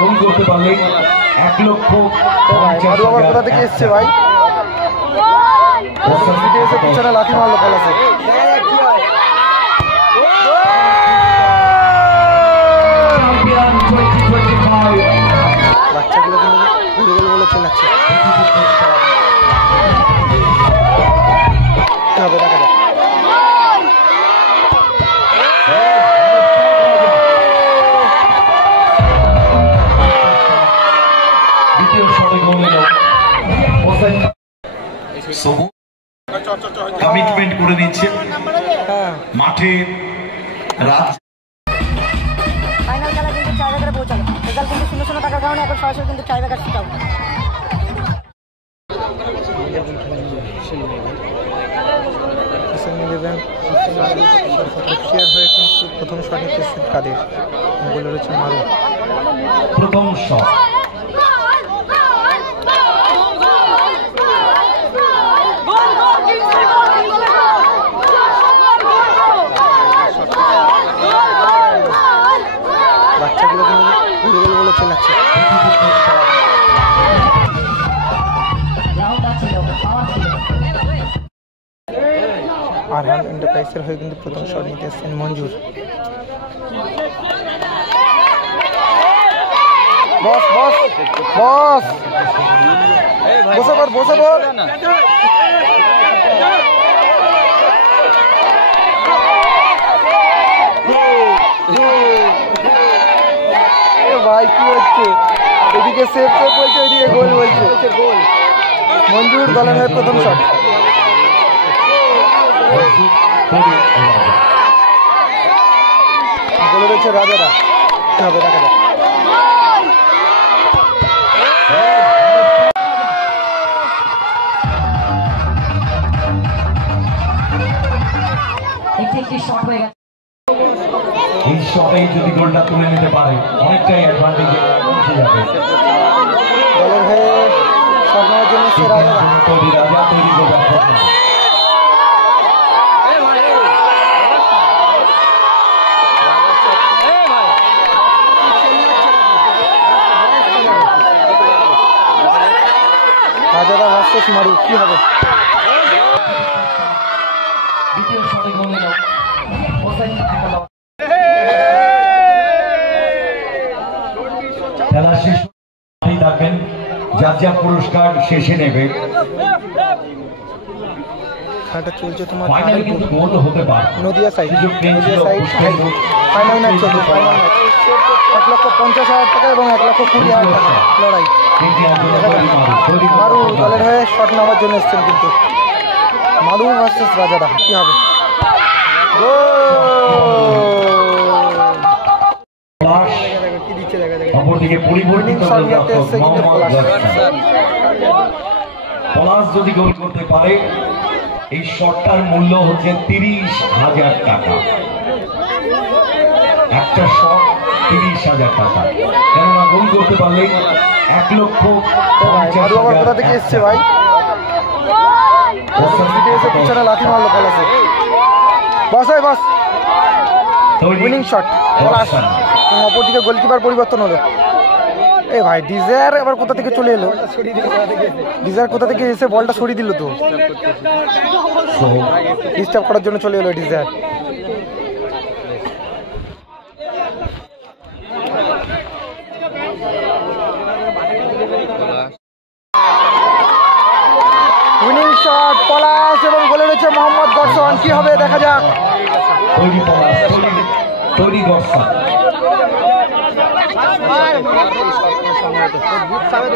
গোল করতে পারলে 1,50,000 আবার কোথা থেকে এসছে ভাই? এসে পিছনে লাথি মারলো পলাশে। বাচ্চাগুলো কিন্তু গোল বলে চেনাচ্ছে। হবে দেখা যাক। দ্বিতীয় শটে গোল এলো কমিটমেন্ট করে নিচ্ছে মাঠে রাত। ফাইনাল খেলা কিন্তু টাইব্রেকারে পৌঁছালো। রেজাল্ট কিন্তু 0-0 টাকার কারণে এখন সরাসরি কিন্তু টাইব্রেকার শুট আউট। প্রথম শট নিচ্ছে কাদের, গোল রয়েছে মারু। প্রথম শট বাচ্চাগুলো কিন্তু গোল বলে চেনাচ্ছে। আরহান এন্টারপ্রাইজের হয়ে কিন্তু প্রথম শট নিতে এসেছেন মঞ্জুর। বস বস বস বসে পড় বসে পড়। ভাই কি হচ্ছে? এদিকে সেভ সেভ বলছে, ওইদিকে গোল বলছে। গোল মঞ্জুর দলের হয়ে প্রথম শট। গোলে রয়েছে রাজারা। হবে দেখা যাক। একটি শট হয়ে গেছে। এই শটে যদি গোলটা তুলে নিতে পারে অনেকটাই অ্যাডভান্টেজে পৌঁছে যাবে। দলের হয়ে শট নেওয়ার জন্য সে রাজা তৈরি করবে। রাজারা ভার্সেস মারু, কি হবে? দ্বিতীয় শটে গোল এলো খেলা শেষ থাকবেন, যার যা পুরস্কার শেষে নেবে। খেলাটা চলছে তোমার ফাইনালে কিন্তু গোল হতে পারে। Nadia side, Nadia side final match চলছে। ফাইনাল ম্যাচ 1,50,000 টাকা এবং 1,20,000 টাকা লড়াই। মারু দলের হয়ে শট নেওয়ার জন্য এসছেন কিন্তু। মারু ভার্সেস রাজারা, কি হবে? অপরদিকে পরিবর্তিত পলাশ যদি গোল করতে পারে এই শটটার মূল্য হচ্ছে 30,000 টাকা। একটা শট 30,000 টাকা, কেননা গোল করতে পারলে 1,50,000। আবার কোথা থেকে এসছে ভাই? এসে পিছনে লাথি মারলো পলাশে। বস ভাই বস। উইনিং শট পলাশ। অপরদিকে গোলকিপার পরিবর্তন হলো। এ ভাই ডিজায়ার এবার কোথা থেকে চলে এলো? ডিজায়ার কোথা থেকে এসে বলটা সরিয়ে দিল তো। ডিস্টার্ব করার জন্য চলে এলো ডিজায়ার। উইনিং শট পলাশ এবং গোলে রয়েছে মোহাম্মদ দর্শন, কি হবে দেখা যাক। তৈরি দর্শন বুট সাবে